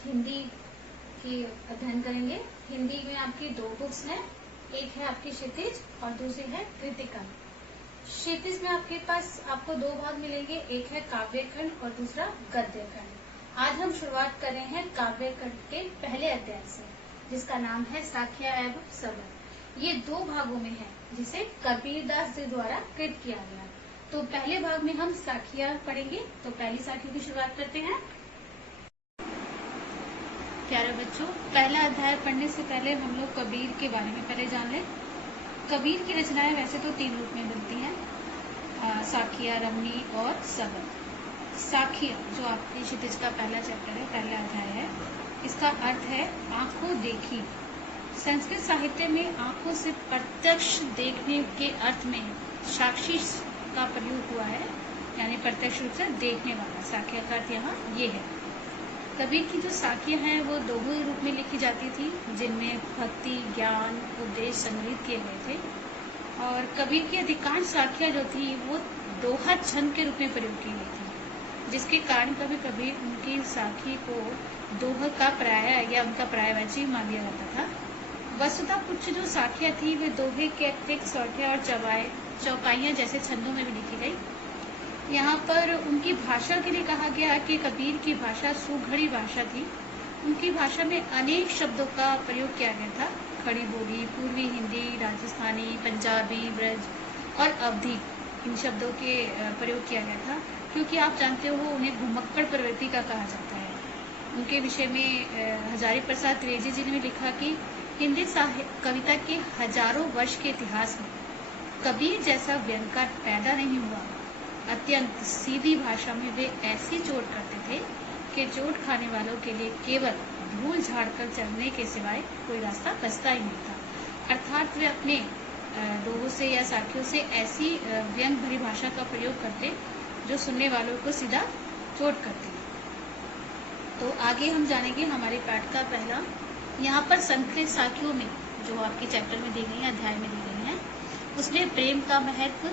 हिंदी की अध्ययन करेंगे। हिंदी में आपकी 2 बुक्स हैं, एक है आपकी क्षितिज और दूसरी है कृतिका। क्षितिज में आपके पास आपको 2 भाग मिलेंगे, एक है काव्य खंड और दूसरा गद्य खंड। आज हम शुरुआत कर रहे हैं काव्य खंड के पहले अध्याय से, जिसका नाम है साखिया एवं सबद। ये 2 भागों में है, जिसे कबीरदास जी द्वारा कृत किया गया। तो पहले भाग में हम साखिया पढ़ेंगे। तो पहली साखी की शुरुआत करते हैं। प्यारे बच्चों, पहला अध्याय पढ़ने से पहले हम लोग कबीर के बारे में पहले जान लें। कबीर की रचनाएं वैसे तो 3 रूप में बनती हैं, साखिया, रमणी और सबद। साखिया जो आपकी क्षितिज का पहला चैप्टर है, पहला अध्याय है, इसका अर्थ है आंखों देखी। संस्कृत साहित्य में आंखों से प्रत्यक्ष देखने के अर्थ में साक्षी का प्रयोग हुआ है, यानी प्रत्यक्ष रूप से देखने वाला। साखिया का अर्थ यहाँ ये है। कबीर की जो साखियां हैं वो दोहे रूप में लिखी जाती थी, जिनमें भक्ति, ज्ञान, उपदेश संग्रहित किए गए थे। और कबीर की अधिकांश साखियां जो थी वो दोहा छंद के रूप में प्रयोग की गई थी, जिसके कारण कभी कभी उनकी साखी को दोहा का पर्याय या उनका पर्यायवाची मान लिया जाता था। वस्तुतः कुछ जो साखियां थी वे दोहे के अतिरिक्त सौठे और चौपाइयां जैसे छंदों में भी लिखी गई। यहाँ पर उनकी भाषा के लिए कहा गया कि कबीर की भाषा सुघड़ी भाषा थी। उनकी भाषा में अनेक शब्दों का प्रयोग किया गया था। खड़ी बोली, पूर्वी हिंदी, राजस्थानी, पंजाबी, ब्रज और अवधी, इन शब्दों के प्रयोग किया गया था, क्योंकि आप जानते हो उन्हें घुमक्कड़ प्रवृत्ति का कहा जाता है। उनके विषय में हजारी प्रसाद त्रिवेदी जी ने लिखा कि हिंदी कविता के हजारों वर्ष के इतिहास में कबीर जैसा व्यंगकार पैदा नहीं हुआ। अत्यंत सीधी भाषा में वे ऐसी चोट करते थे कि चोट खाने वालों के लिए केवल धूल झाड़कर चलने के सिवाय कोई रास्ता बचता ही नहीं था। अर्थात वे अपने दोहों से या साखियों से ऐसी व्यंग भरी भाषा का प्रयोग करते जो सुनने वालों को सीधा चोट करती। तो आगे हम जानेंगे हमारे पाठ का पहला। यहाँ पर संस्कृत साखियों में जो आपके चैप्टर में दी गई है, अध्याय में दी गई है, उसमें प्रेम का महत्व,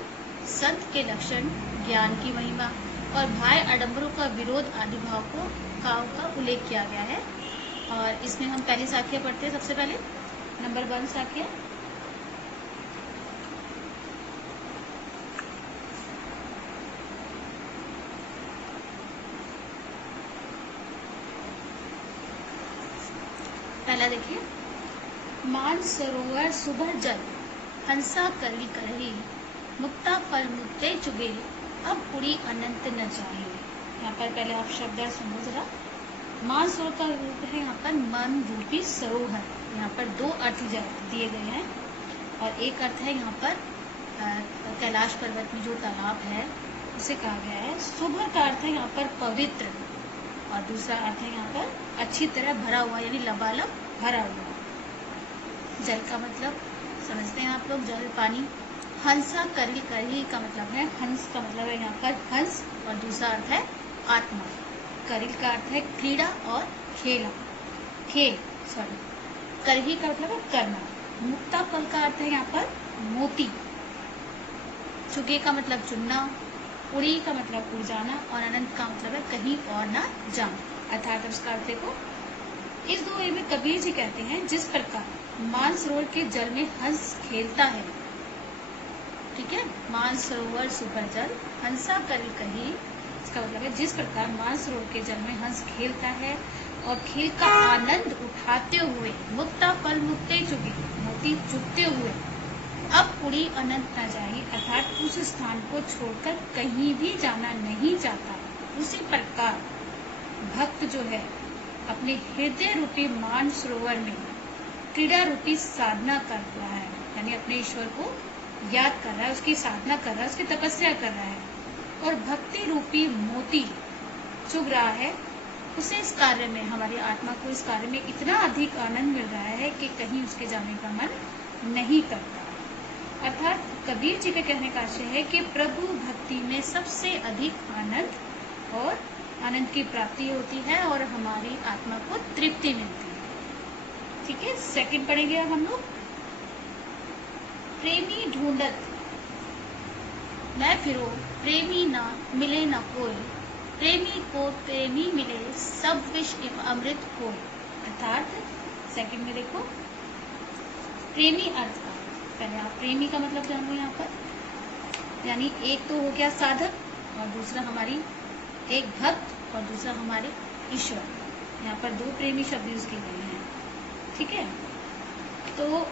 संत के लक्षण, ज्ञान की महिमा और भाई आडंबरों का विरोध आदि भावों का उल्लेख किया गया है। और इसमें हम पहली साखिया पढ़ते हैं। सबसे पहले नंबर 1 साखिया। पहला देखिए। मान सरोवर सुभर जल, हंसा करही करही, मुक्ता फल मुक्ते चुगे, अब उड़ी अनंत न जाए। यहाँ पर पहले आप शब्द सुनो जरा। मान सरोवर का रूप है यहाँ पर मन रूपी सरोवर। यहाँ पर 2 अर्थ दिए गए हैं, और एक अर्थ है यहाँ पर कैलाश पर्वत में जो तालाब है उसे कहा गया है। सुभर का अर्थ है यहाँ पर पवित्र, और दूसरा अर्थ है यहाँ पर अच्छी तरह भरा हुआ, यानी लबालब भरा हुआ। जल का मतलब समझते हैं आप लोग, जल पानी। हंसा करही करही का मतलब है, हंस का मतलब है यहाँ पर हंस, और दूसरा अर्थ है आत्मा। करिल का अर्थ है क्रीड़ा और खेल। करही का मतलब है करना। मुक्ता फल का अर्थ है यहाँ पर मोती। चुगे का मतलब चुनना। उड़ी का मतलब उड़ जाना, और अनंत का मतलब है कहीं और ना जाना। अर्थात उसका अर्थ देखो। इस दोहे में कबीर जी कहते हैं, जिस प्रकार मानसरोवर के जल में हंस खेलता है, ठीक है, मानसरोवर सुपर जल, हंसा करही करही, इसका मतलब है जिस प्रकार मानसरोवर के जल में हंस खेलता है और खेल का आनंद उठाते हुए मुक्ता फल मुक्ते चुगे, मोती चुगते हुए अब उड़ी अनंत न जाए, अर्थात उस स्थान को छोड़कर कहीं भी जाना नहीं चाहता, उसी प्रकार भक्त जो है अपने हृदय रूपी मान सरोवर में क्रीड़ा रूपी साधना कर रहा है, यानी अपने ईश्वर को याद कर रहा है, उसकी साधना कर रहा है, उसकी तपस्या कर रहा है, और भक्ति रूपी मोती चुग रहा है। उसे इस कार्य में, हमारी आत्मा को इस कार्य में इतना अधिक आनंद मिल रहा है कि कहीं उसके जाने का मन नहीं करता। अर्थात कबीर जी के कहने का आशय है कि प्रभु भक्ति में सबसे अधिक आनंद और आनंद की प्राप्ति होती है, और हमारी आत्मा को तृप्ति मिलती है। ठीक है, सेकंड पढ़ेंगे अब हम लोग। प्रेमी ढूंढत मैं फिरो, प्रेमी ना मिले न कोई, प्रेमी को प्रेमी मिले सब विष अमृत हो। अर्थात सेकंड में देखो प्रेमी अर्थ का, पहले आप प्रेमी का मतलब जानो यहाँ पर, यानी एक तो हो गया साधक और दूसरा हमारी एक भक्त और दूसरा हमारे ईश्वर। यहाँ पर दो प्रेमी शब्द यूज किए गए हैं, ठीक है। तो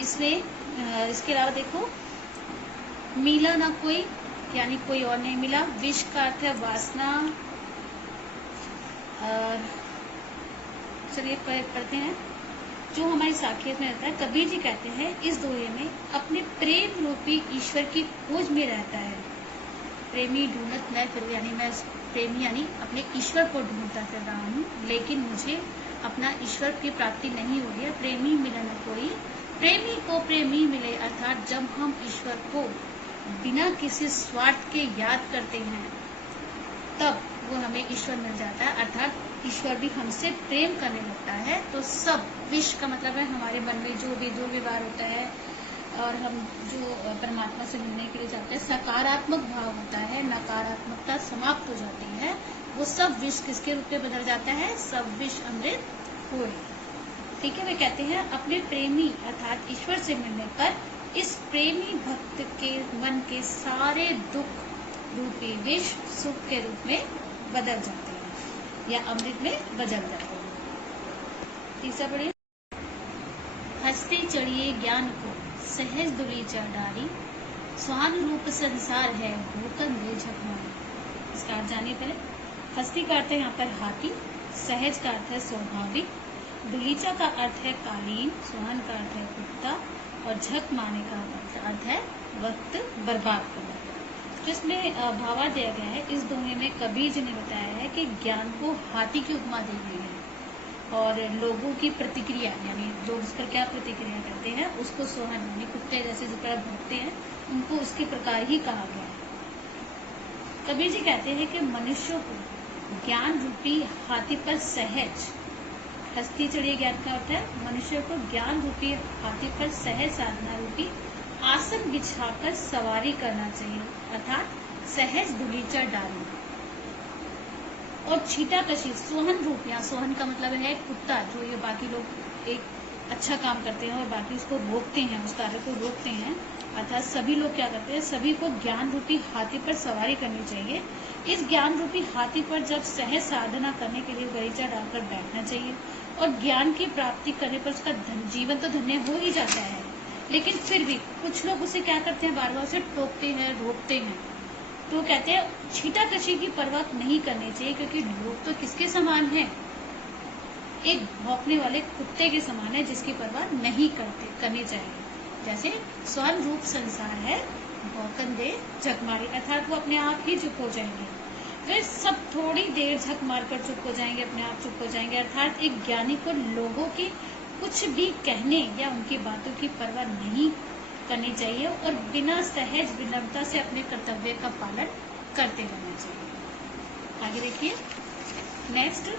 इसमें इसके अलावा देखो मिला ना कोई, यानी कोई और नहीं मिला। विष का अर्थ है वासना। चलिए पढ़ते हैं। जो हमारी साकेत में रहता है, कबीर जी कहते हैं इस दोहे में अपने प्रेम रूपी ईश्वर की खोज में रहता है। प्रेमी ढूंढत मैं फिर, यानी मैं प्रेमी यानी अपने ईश्वर को ढूंढता फिर रहा हूँ, लेकिन मुझे अपना ईश्वर की प्राप्ति नहीं हो रही है। प्रेमी मिला न कोई, प्रेमी को प्रेमी मिले। अर्थात जब हम ईश्वर को बिना किसी स्वार्थ के याद करते हैं तब वो हमें ईश्वर मिल जाता है। अर्थात ईश्वर भी हमसे प्रेम करने लगता है। तो सब विश का मतलब है हमारे मन में जो व्यवहार होता है और हम जो परमात्मा से मिलने के लिए जाते हैं, सकारात्मक भाव होता है, नकारात्मकता समाप्त हो जाती है। वो सब विष किसके रूप में बदल जाता है? सब विष अमृत होए। ठीक है, वे कहते हैं अपने प्रेमी अर्थात ईश्वर से मिलने पर इस प्रेमी भक्त के मन के सारे दुख रूपी विष सुख के रूप में बदल जाते हैं या अमृत में बदल जाते हैं। तीसरा पढ़िए। हंसते चढ़िए ज्ञान को सहज दुली चढ़ डाली, स्वान रूप संसार है भूकन दे झकमारी। इसका अर्थ जानिए पहले। हस्ती का अर्थ है यहाँ पर हाथी, सहज का अर्थ है स्वाभाविक, दुलीचा का अर्थ है कालीन, सुहान का अर्थ है कुत्ता और झक मारने का अर्थ है वक्त बर्बाद करना। तो इसमें भावा दिया गया है। इस दोहे में कबीर जी ने बताया है कि ज्ञान को हाथी की उपमा दी गई है और लोगों की प्रतिक्रिया यानी लोग उस पर क्या प्रतिक्रिया करते हैं उसको सोहन यानी कुत्ते जैसे जो तरह भौंकते हैं उनको उसके प्रकार ही कहा गया है। कबीर जी कहते हैं कि मनुष्यों को ज्ञान रूपी हाथी पर सहज, हस्ती चढ़िए ज्ञान का अर्थ है मनुष्य को ज्ञान रूपी हाथी पर सहज साधना रूपी आसन बिछाकर सवारी करना चाहिए। अर्थात सहज दुलीचा डालना और छीटा कशी सोहन रूप, या सोहन का मतलब है कुत्ता जो ये बाकी लोग एक अच्छा काम करते हैं और बाकी उसको रोकते हैं, उस कार्य को रोकते हैं। अर्थात सभी लोग क्या करते हैं, सभी को ज्ञान रूपी हाथी पर सवारी करनी चाहिए। इस ज्ञान रूपी हाथी पर जब सहज साधना करने के लिए गलीचा डालकर बैठना चाहिए और ज्ञान की प्राप्ति करने पर उसका जीवन तो धन्य हो ही जाता है, लेकिन फिर भी कुछ लोग उसे क्या करते हैं, बार बार उसे टोकते हैं, रोकते हैं। तो कहते हैं छीटाकशी की परवाह नहीं करनी चाहिए, क्योंकि लोग तो किसके समान हैं, एक भौंकने वाले कुत्ते के समान है जिसकी परवाह नहीं करनी चाहिए। जैसे स्वर्ण रूप संसार है भौंकन दे झक मारी, अर्थात वो अपने आप ही चुप हो जाएंगे। फिर सब थोड़ी देर झक मारकर चुप हो जाएंगे, अपने आप चुप हो जाएंगे। अर्थात एक ज्ञानी को लोगों की कुछ भी कहने या उनकी बातों की परवाह नहीं करनी चाहिए और बिना सहज विनम्रता से अपने कर्तव्य का पालन करते रहना चाहिए। आगे देखिए नेक्स्ट।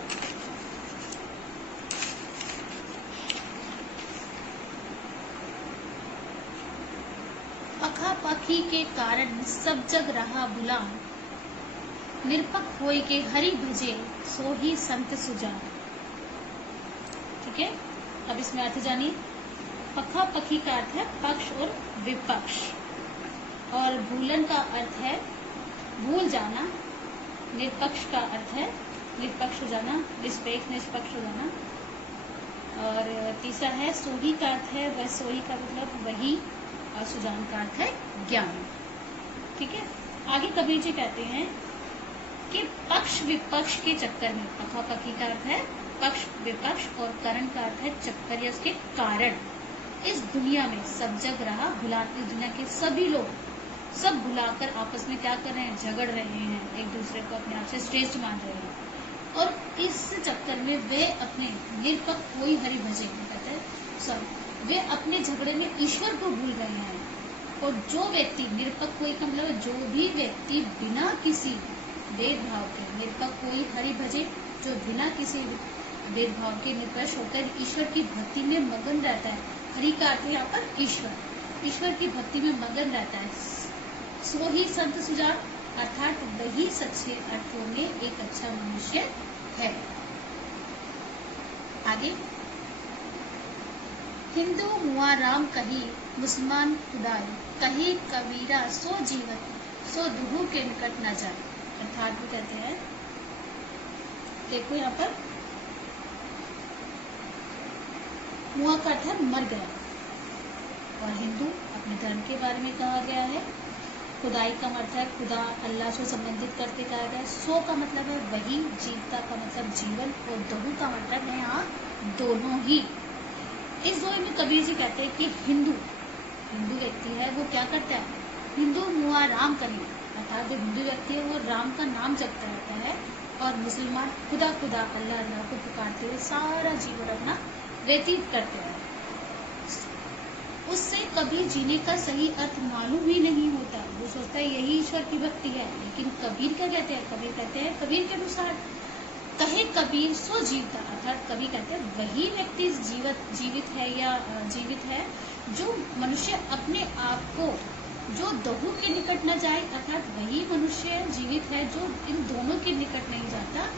पखापखी के कारण सब जग रहा भुला, निरपक होय के हरि भजे सो ही संत सुजान। ठीक है, अब इसमें अर्थ जानिए। पखापखी का अर्थ है पक्ष और विपक्ष और भूलन का अर्थ है भूल जाना, निरपक्ष का अर्थ है निष्पक्ष हो जाना, निष्पक्ष हो जाना। और तीसरा है सोही का अर्थ है वह, सोही का मतलब वही, और सुजान का अर्थ है ज्ञान। ठीक है, आगे कबीर जी कहते हैं कि पक्ष विपक्ष के चक्कर में, पखापखी का अर्थ है पक्ष विपक्ष और करण का अर्थ है चक्कर या उसके कारण, इस दुनिया में सब जग रहा भुला, इस दुनिया के सभी लोग सब भुलाकर आपस में क्या कर रहे हैं, झगड़ रहे हैं, एक दूसरे को अपने आप से श्रेष्ठ मान रहे हैं। और इस चक्कर में वे अपने निरपक कोई हरि भजे कहते हैं, वे अपने झगड़े में ईश्वर को भूल रहे हैं। और जो व्यक्ति निरपक कोई का मतलब जो भी व्यक्ति बिना किसी भेदभाव के, निरपक कोई हरि भजे जो बिना किसी भेदभाव के निष्पक्ष होकर ईश्वर की भक्ति में मगन रहता है। हरि का अर्थ यहाँ पर ईश्वर, ईश्वर की भक्ति में मगन रहता है। सो ही संत सुजान, अर्थात वही सच्चे अर्थों में एक अच्छा मनुष्य है। आगे, हिंदू मुआ राम कही, मुसलमान खुदाई, कही कबीरा सो जीवत, सो दुहू के निकट न जाए। अर्थात वो कहते हैं, देखो यहाँ पर मुआ का अर्थ है मर गया, और हिंदू अपने धर्म के बारे में कहा गया है। खुदाई का मतलब है खुदा अल्लाह से संबंधित करते कहा गया है। सो का मतलब है वही, जीवता का मतलब जीवन, और दहू का मतलब है यहाँ दोनों ही। इस दोहे में कबीर जी कहते हैं कि हिंदू व्यक्ति है वो क्या करता है, हिंदू मुआ राम करी, अर्थात जो हिंदू व्यक्ति है वो राम का नाम जपता रहता है, और मुसलमान खुदा खुदा अल्लाह अल्लाह को पुकारते हुए सारा जीवन अपना व्यतीत करते हैं। उससे कभी जीने का सही अर्थ मालूम ही नहीं होता, वो सोचता है यही ईश्वर की भक्ति है। लेकिन कबीर क्या कहते हैं, कबीर कहते हैं, कबीर के अनुसार कहे कबीर सो जीवता, अर्थात कबीर कहते हैं वही व्यक्ति जीवित है या जीवित है जो मनुष्य अपने आप को, जो दहू के निकट न जाए, अर्थात वही मनुष्य जीवित है जो इन दोनों के निकट नहीं जाता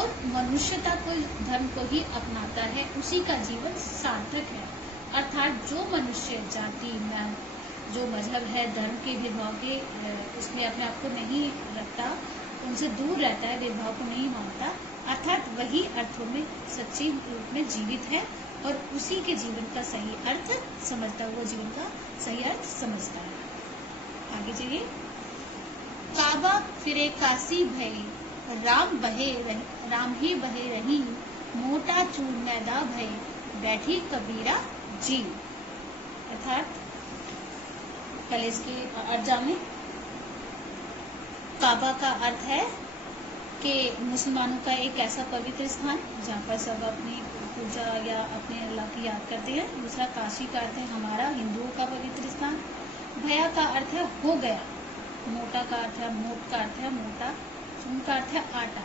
और मनुष्यता को, धर्म को ही अपनाता है, उसी का जीवन सार्थक है। अर्थात जो मनुष्य जाति में, जो मजहब है, धर्म के भेदभाव के उसमें अपने आप को नहीं रखता, उनसे दूर रहता है, भेदभाव को नहीं मानता, अर्थात वही अर्थों में सच्चे रूप में जीवित है और उसी के जीवन का सही अर्थ समझता हुआ जीवन का सही अर्थ समझता है। आगे चलिए, काबा फिरे काशी भय, राम ही बहे रही, मोटा चूर मैदा भय, बैठी कबीरा जी। अर्थात पहले इसके अर्थ जाने। काबा का अर्थ है कि मुसलमानों का एक ऐसा पवित्र स्थान जहाँ पर सब अपनी पूजा या अपने अल्लाह की याद करते हैं। दूसरा, काशी का अर्थ है हमारा हिंदुओं का पवित्र स्थान। भया का अर्थ है हो गया। मोटा का अर्थ है, मोट का अर्थ है मोटा। चून का अर्थ है आटा।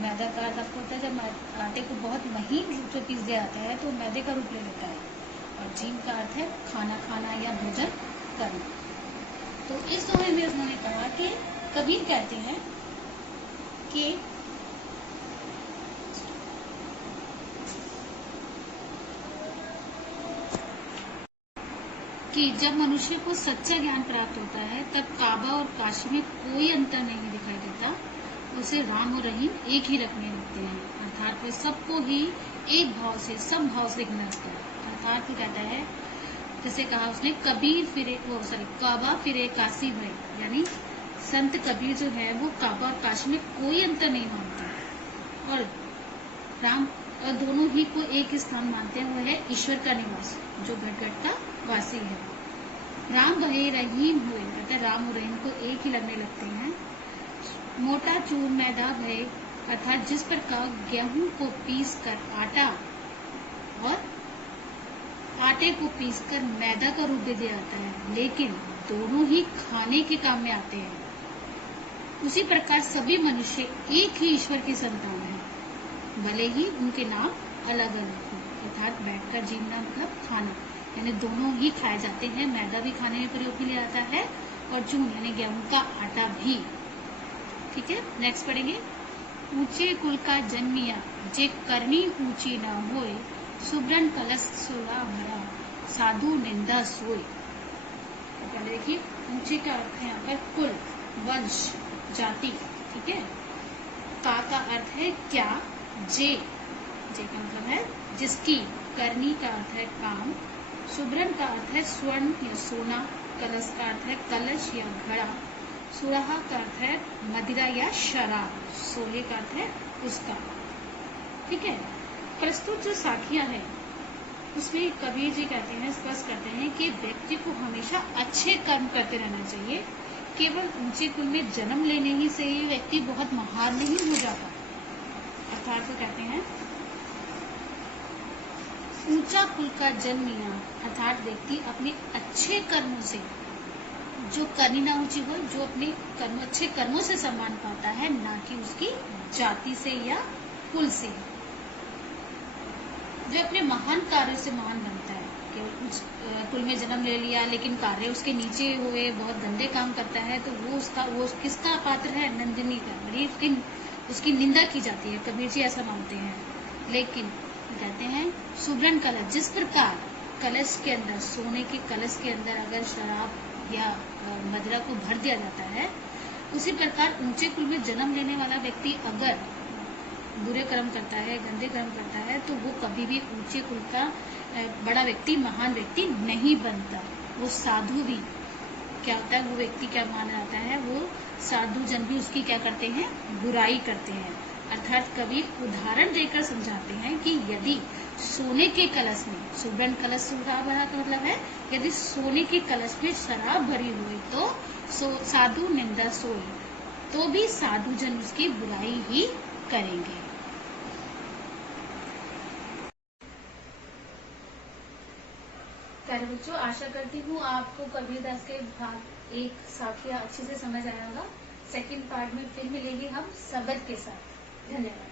मैदा का अर्थ आपको होता है जब आटे को बहुत महीन रूप से पीस दिया जाता है तो मैदे का रूप ले लेता है। और जीम का अर्थ है खाना खाना या भोजन करना। तो इस दोहे में उन्होंने कहा कि कबीर कहते हैं कि जब मनुष्य को सच्चा ज्ञान प्राप्त होता है तब काबा और काशी में कोई अंतर नहीं दिखाई देता। उसे राम और रहीम एक ही रखने लगते हैं, अर्थात वे सबको ही एक भाव से, सब भाव से देखने लगते हैं। अर्थात वो कहता है, जैसे कहा उसने, कबीर फिरे काबा फिरे काशी भय, यानी संत कबीर जो है वो काबा और काशी में कोई अंतर नहीं मानते और राम और दोनों ही को एक स्थान मानते हैं, वो है ईश्वर का निवास जो घट घट का वासी है। राम बहे रहीम हुए, कहते हैं राम और रहीम को एक ही लगने लगते हैं। मोटा चूर मैदा भय, अर्थात जिस प्रकार गेहूं को पीस कर आटा और आटे को पीसकर मैदा का रूप दे दिया जाता है, लेकिन दोनों ही खाने के काम में आते हैं, उसी प्रकार सभी मनुष्य एक ही ईश्वर की संतान है, भले ही उनके नाम अलग अलग हो। अर्थात बैठकर जीना मतलब खाना, यानी दोनों ही खाए जाते हैं। मैदा भी खाने में प्रयोग के लिए आता है और चून यानी गेहूं का आटा भी। ठीक है, नेक्स्ट पढ़ेंगे। ऊंचे कुल का जन्मिया, जे करनी ऊंची न होए, सुब्रन कलश सोला भरा, साधु निंदा सोए। तो पहले देखिए, ऊंचे का अर्थ है यहाँ पर कुल, वंश, जाति। ठीक है, का अर्थ है क्या, जे का मतलब है जिसकी, करनी का अर्थ है काम, सुब्रन का अर्थ है स्वर्ण या सोना, कलश का अर्थ है कलश या घड़ा, सुराहा का अर्थ है मदिरा या शराब, सोले का अर्थ है उसका। ठीक है, प्रस्तुत जो साखियां है उसमें कबीर जी कहते हैं, स्पष्ट करते हैं कि व्यक्ति को हमेशा अच्छे कर्म करते रहना चाहिए। केवल ऊंचे कुल में जन्म लेने ही से ही व्यक्ति बहुत महान नहीं हो जाता। अर्थात वो कहते हैं, ऊंचा कुल का जन्म लिया, अर्थात व्यक्ति अपने अच्छे कर्मों से, जो करनी ना ऊंची हो, जो अपने अच्छे कर्मों से सम्मान पाता है, ना कि उसकी जाति से या कुल से। जो अपने महान कार्य से महान बनता है, केवल उस कुल में जन्म ले लिया लेकिन कार्य उसके नीचे हुए, बहुत गंदे काम करता है, तो वो किसका पात्र है? नंदिनी का। बड़ी उसकी निंदा की जाती है, कबीर जी ऐसा मानते हैं। लेकिन कहते हैं सुवर्ण कलश, जिस प्रकार कलश के अंदर, सोने के कलश के अंदर अगर शराब या मदिरा को भर दिया जाता है, उसी प्रकार ऊंचे कुल में जन्म लेने वाला व्यक्ति अगर बुरे कर्म करता है, गंदे कर्म करता है, तो वो कभी भी ऊंचे कुल का बड़ा व्यक्ति, महान व्यक्ति नहीं बनता। वो साधु भी क्या होता है, वो व्यक्ति क्या माना जाता है, वो साधु जन भी उसकी क्या करते हैं? बुराई करते हैं। अर्थात कबीर उदाहरण देकर समझाते हैं कि यदि सोने के कलश में, सुवर्ण कलश शराब भरा का मतलब है, यदि सोने के कलश में शराब भरी हुई तो साधु निंदा सोई, तो भी साधु जन उसकी बुराई ही करेंगे। प्यारे बच्चों, आशा करती हूँ आपको कबीरदास के भाग 1 साखियाँ अच्छे से समझ आया होगा। सेकंड पार्ट में फिर मिलेंगे हम सबद के साथ। धन्यवाद।